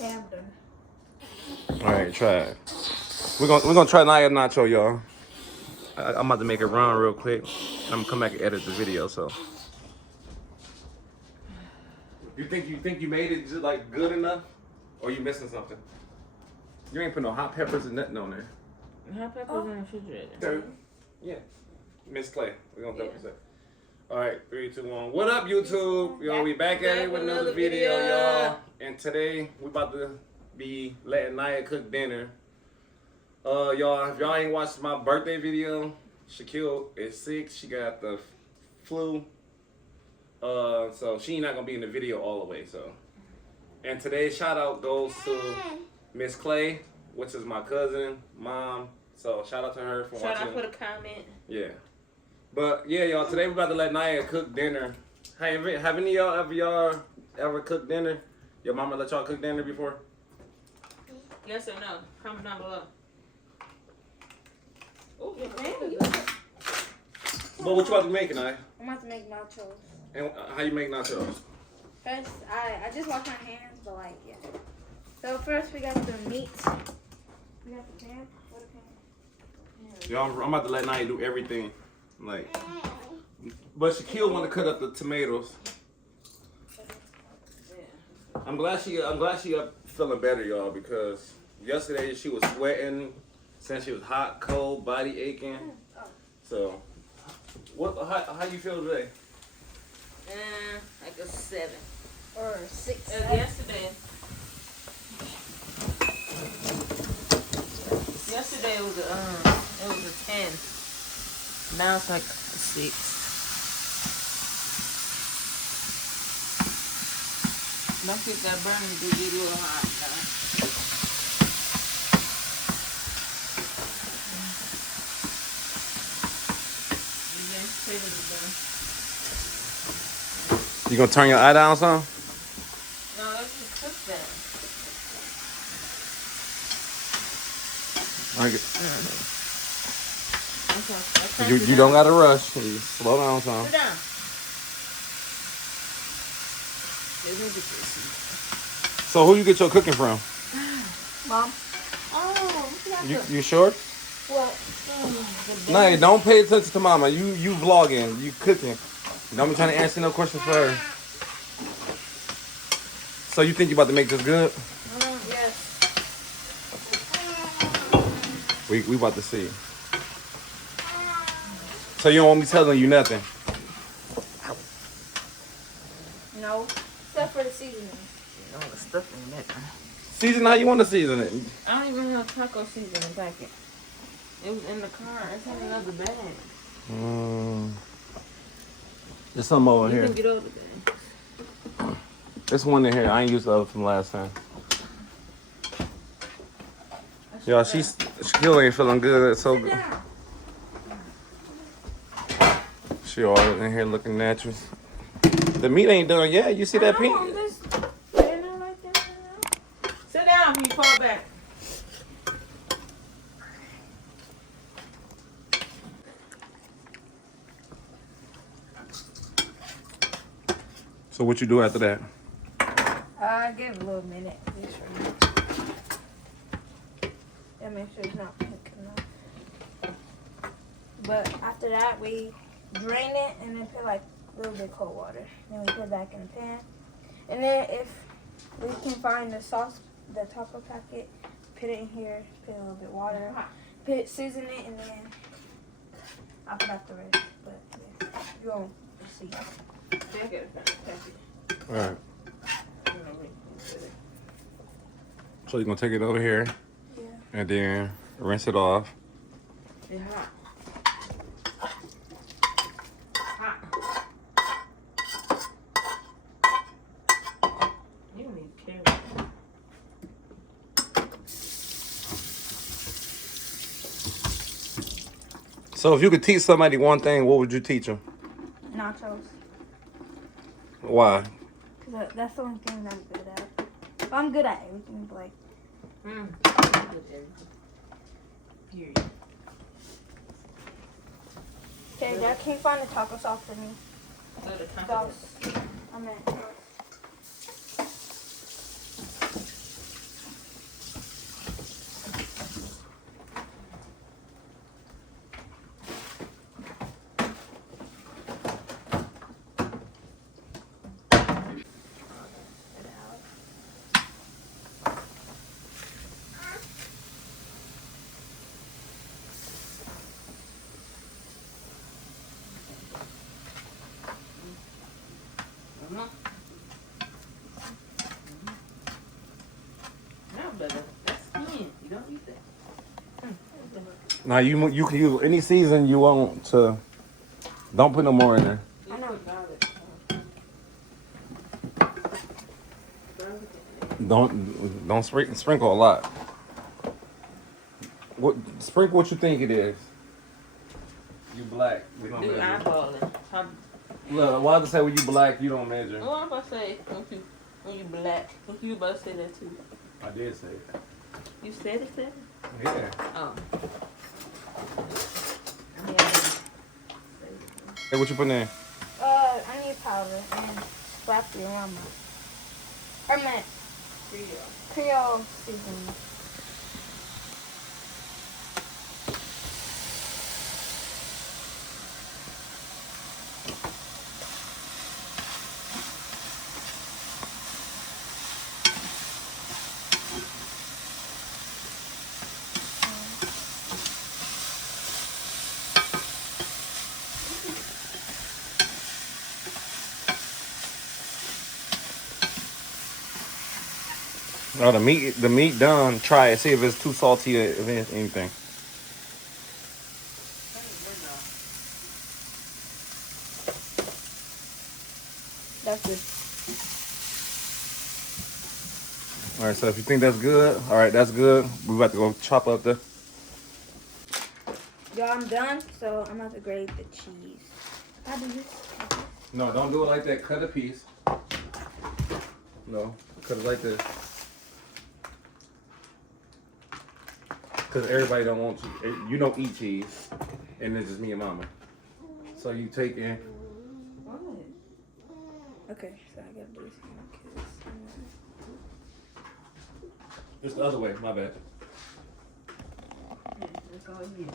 Yeah, I'm done. All right, try it. We're gonna try Naya nacho, y'all. I'm about to make it run real quick. I'm gonna come back and edit the video. So, you think you made it just like good enough, or you missing something? You ain't put no hot peppers and nothing on there. Hot peppers in the refrigerator. Yeah, Miss Clay. We're gonna double say. All right, 3, 2, 1. What up, YouTube? Yo, we back at it with another video, y'all. And today we about to be letting Naya cook dinner. Y'all, if y'all ain't watched my birthday video, Shaquille is sick. She got the flu. So she not gonna be in the video all the way. So, and today's shout out goes to Miss Clay, which is my cousin, mom. So shout out to her for watching. Shout out for the comment. Yeah. But yeah, y'all, today we're about to let Naya cook dinner. Hey, have any of y'all ever cooked dinner? Your mama let y'all cook dinner before? Yes or no? Comment down below. Oh, your man. But what you about to make, Naya? I'm about to make nachos. And how you make nachos? First, I just wash my hands, but like, yeah. So first we got the meat. We got the pan. What a pan. Y'all, I'm about to let Naya do everything. Like, but Shaquille want to cut up the tomatoes. I'm glad she up feeling better, y'all, because yesterday she was sweating, saying she was hot, cold, body aching. So, how you feel today? Like a 7 or 6. Yesterday it was a 10. Now it's like a 6. Don't get that burning to get a little hot now. You gonna turn your eye down some? No, let's just cook that. You don't gotta rush. You slow down some. Sit down. So who you get your cooking from? Mom. You sure? What? No, don't pay attention to mama. You vlogging. You cooking. Don't be trying to answer no questions for her. So you think you about to make this good? Yes. We about to see. So you don't want me telling you nothing? No. Except for the seasoning. No, the stuff in that. Season how you want to season it. I don't even have taco seasoning packet. It was in the car. It's in another bag. There's some over here. You can get over there. There's one in here. I ain't used the other from last time. Y'all, she still ain't feeling good. So good. She all in here looking natural. The meat ain't done yet. You see that pink? Sit down when you fall back. So what you do after that? Give it a little minute. And make sure it's not pink enough. But after that, we drain it and then put like a little bit of cold water. Then we put it back in the pan. And then if we can find the sauce, the taco packet, put it in here, put a little bit of water, season it, and then I'll put out the rest. But yeah, you won't see. All right. So you're gonna take it over here, and then rinse it off. It's hot. You don't need to carry. So if you could teach somebody one thing, what would you teach them? Nachos. Why? Because that's the only thing that I'm good at. Well, I'm good at everything, but like. I'm good at everything. Period. Okay, Dad, can you find the taco sauce for me? So the taco sauce. I meant sauce. Now you can use any season you want to. Don't put no more in there. I know. Don't sprinkle a lot. What sprinkle? What you think it is? You black. We don't Do measure. eyeball it. Look, why does it say when you black you don't measure? Oh, I'm about to say when you black. You about to say that too. I did say that. You said it, said? Yeah. Oh. Hey, what you putting in? Onion powder and sloppy aroma. I meant Creole seasoning. Oh, the meat done. Try it. See if it's too salty or if it's anything. That's good. All right, so if you think that's good, all right, that's good. We about to go chop up the. Y'all, I'm done, so I'm about to grate the cheese. I do this. No, don't do it like that. Cut a piece. No, cut it like this. Because everybody don't want cheese. You don't eat cheese, and it's just me and Mama. So you take in. Okay, so I gotta do this again. Just the other way. My bad. That's all you need.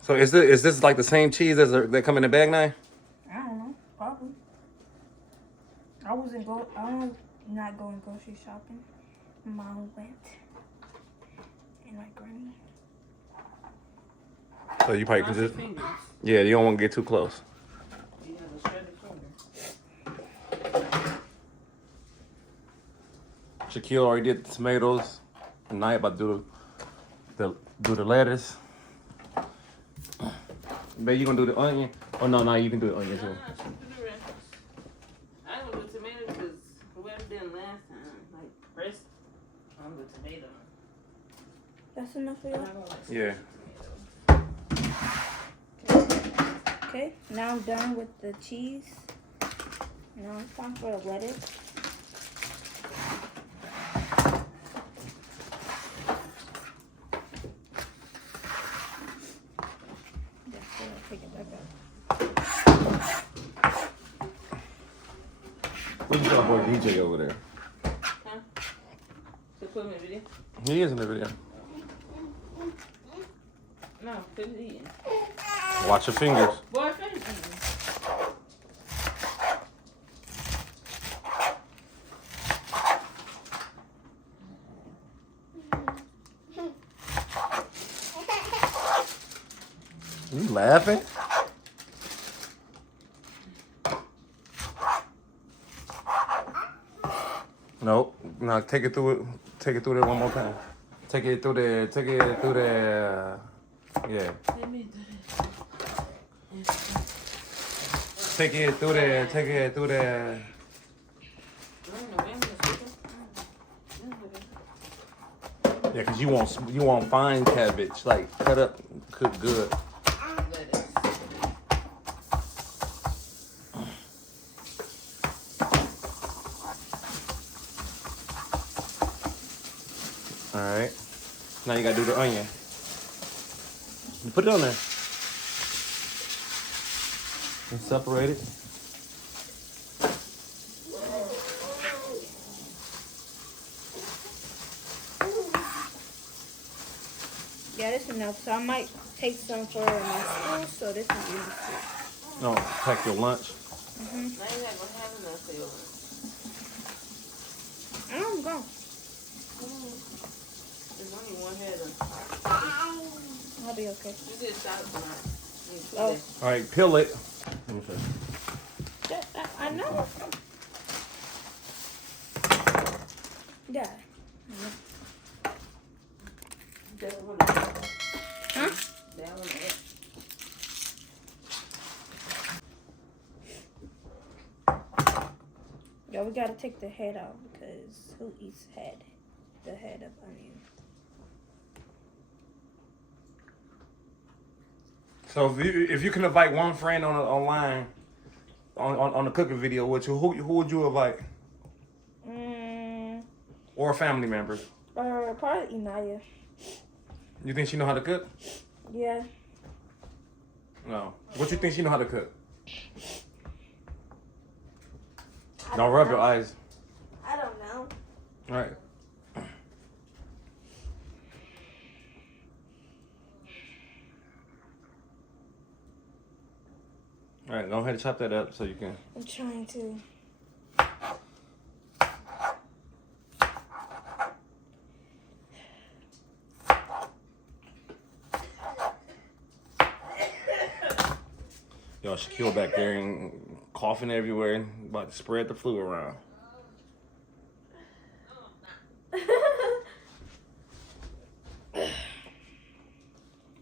So is this like the same cheese as that come in the bag now? I don't know, probably. I'm not going grocery shopping. Mom went, and my granny. So you probably can Wash your just. fingers. Yeah, you don't want to get too close. You have a shredded finger. Shaquille already did the tomatoes. And now about to do the lettuce. Babe, you gonna do the onion? Oh no, you can do the onion too. She do the rest. I don't do tomatoes because whoever did them last time, like rest on the tomato. That's enough for I you? don't like Yeah. Okay, now I'm done with the cheese. Now it's time for the lettuce. Take it back up. Look at our boy DJ over there. Huh? So put me in video? He is in the video. No, put it in. Watch your fingers. Boy, finish eating. You laughing? Nope. Now take it through it. Take it through there one more time. Take it through there. Take it through there. Yeah. Let me do this. Take it through there. Take it through there. Yeah, cause you want fine cabbage, like cut up, cook good. All right. Now you gotta do the onion. You put it on there. And separate it. Yeah, this is enough. So I might take some for my school. So this is really good. No, pack your lunch. Now you're not gonna have enough for your lunch. I'm going. There's only one head of. I'll be okay. You did stop tonight. Oh. All right, peel it. Let me show you. I know. Yeah. So we gotta take the head out because who eats head? The head of onion. So if you can invite one friend online on a cooking video, who would you invite? Or a family member? Probably Inaya. You think she know how to cook? Yeah. No. What you think she know how to cook? Don't rub your eyes. I don't know. All right. All right, go ahead and chop that up so you can. I'm trying to. Yo, Shaquille back there and coughing everywhere and about to spread the flu around.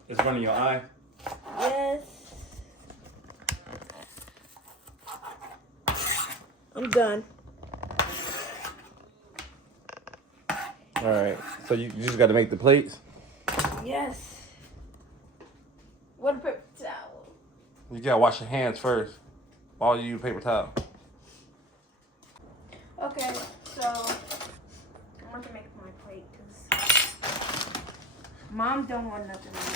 It's running your eye? Yes. I'm done. All right, so you just got to make the plates? Yes. What a paper towel. You got to wash your hands first. While you use paper towel. Okay, so I'm going to make my plate because Mom don't want nothing right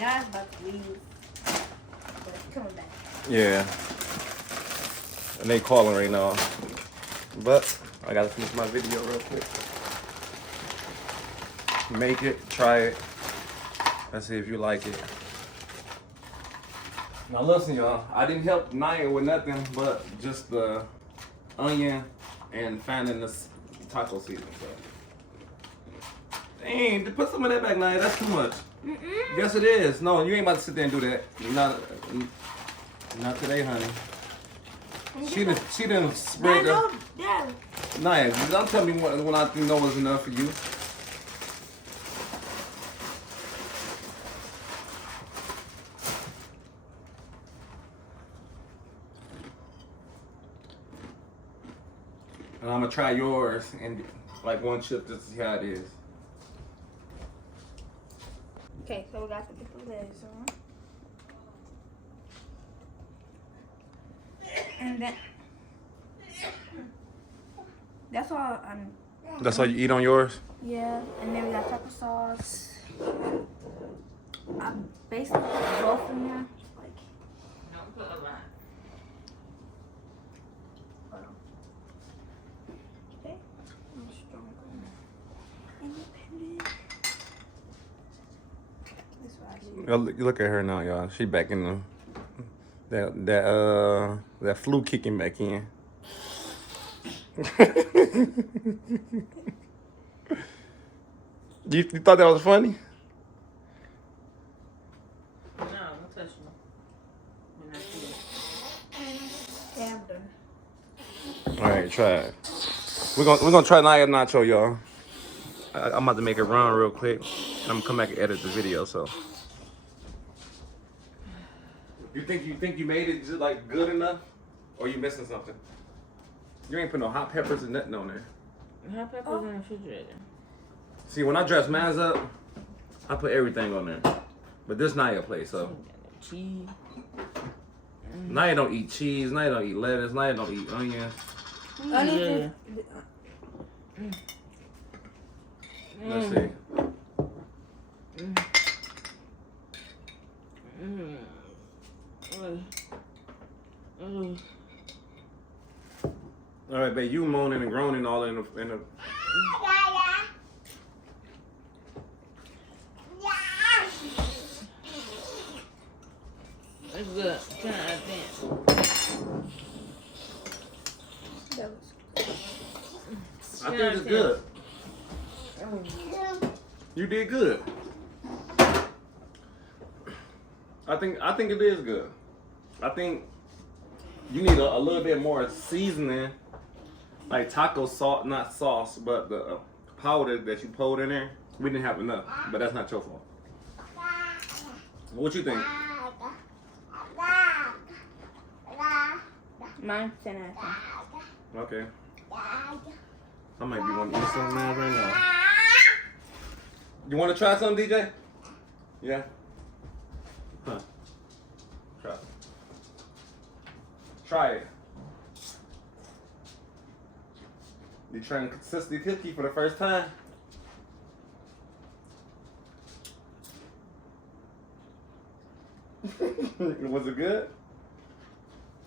now. Dad's about to leave, but he's coming back. Yeah. And they calling right now. But I got to finish my video real quick. Make it, try it. Let's see if you like it. Now listen, y'all. I didn't help Naya with nothing but just the onion and finding this taco season. So. Dang, put some of that back, Naya. That's too much. Yes, it is. No, you ain't about to sit there and do that. Not today, honey. She didn't spread the. Yeah. Naya, don't tell me when I know is enough for you. And I'm gonna try yours and like one chip just to see how it is. Okay, so we got to put the lettuce on. And then that's all. That's all you eat on yours? Yeah, and then we got taco sauce. I basically put both in there. Like, Don't put a lot. hold on. Okay, I'm strong. Independent. That's what I do. Look at her now, y'all. She back in that flu kicking back in. You thought that was funny? No, don't touch me. We're not here. Yeah, I'm done. All right, try it. We're gonna try Naya nacho, y'all. I'm about to make it run real quick. I'm gonna come back and edit the video. So, you think you made it just like good enough, or you missing something? You ain't put no hot peppers and nothing on there. Hot peppers in the refrigerator. See, when I dress mine up, I put everything on there. But this Naya plate, so. Cheese. Naya don't eat cheese. Naya don't eat lettuce. Naya don't eat onions. Onions. Let's see. All right, babe, you moaning and groaning all in the. It's good. Try it again. That was I think it's good. You did good. I think it is good. I think you need a little bit more seasoning, like taco salt, not sauce, but the powder that you poured in there. We didn't have enough, but that's not your fault. What you think? mine 10 out of 10. Okay. I might be wanting to eat something now right now. You want to try something, DJ? Yeah? Huh. Try it. Try it. You trying consistency cookie for the first time? Was it good?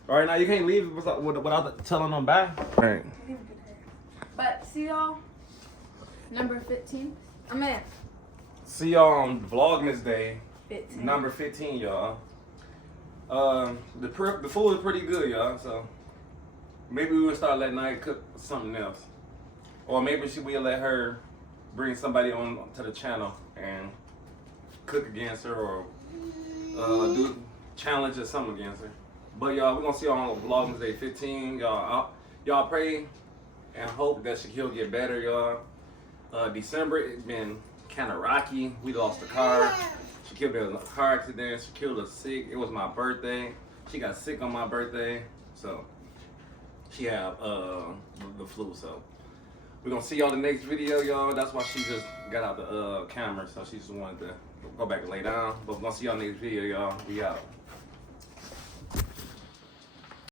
All right, now you can't leave without telling them bye. All right. But see y'all, number 15. I mean, See y'all on Vlogmas Day, 15. number 15, y'all. The food is pretty good, y'all. So maybe we will start letting Nia cook something else, or maybe we'll let her bring somebody on to the channel and cook against her, or do challenge or something against her. But y'all, we're gonna see y'all on Vlogmas Day 15. Y'all pray and hope that Shaquille get better, y'all. December, it's been kind of rocky. We lost a car. Shaquille been in a car accident. Shaquille was sick. It was my birthday. She got sick on my birthday, so she had the flu. So we're gonna see y'all in the next video, y'all. That's why she just got out the camera, so she just wanted to go back and lay down. But we're gonna see y'all in the next video, y'all. We out.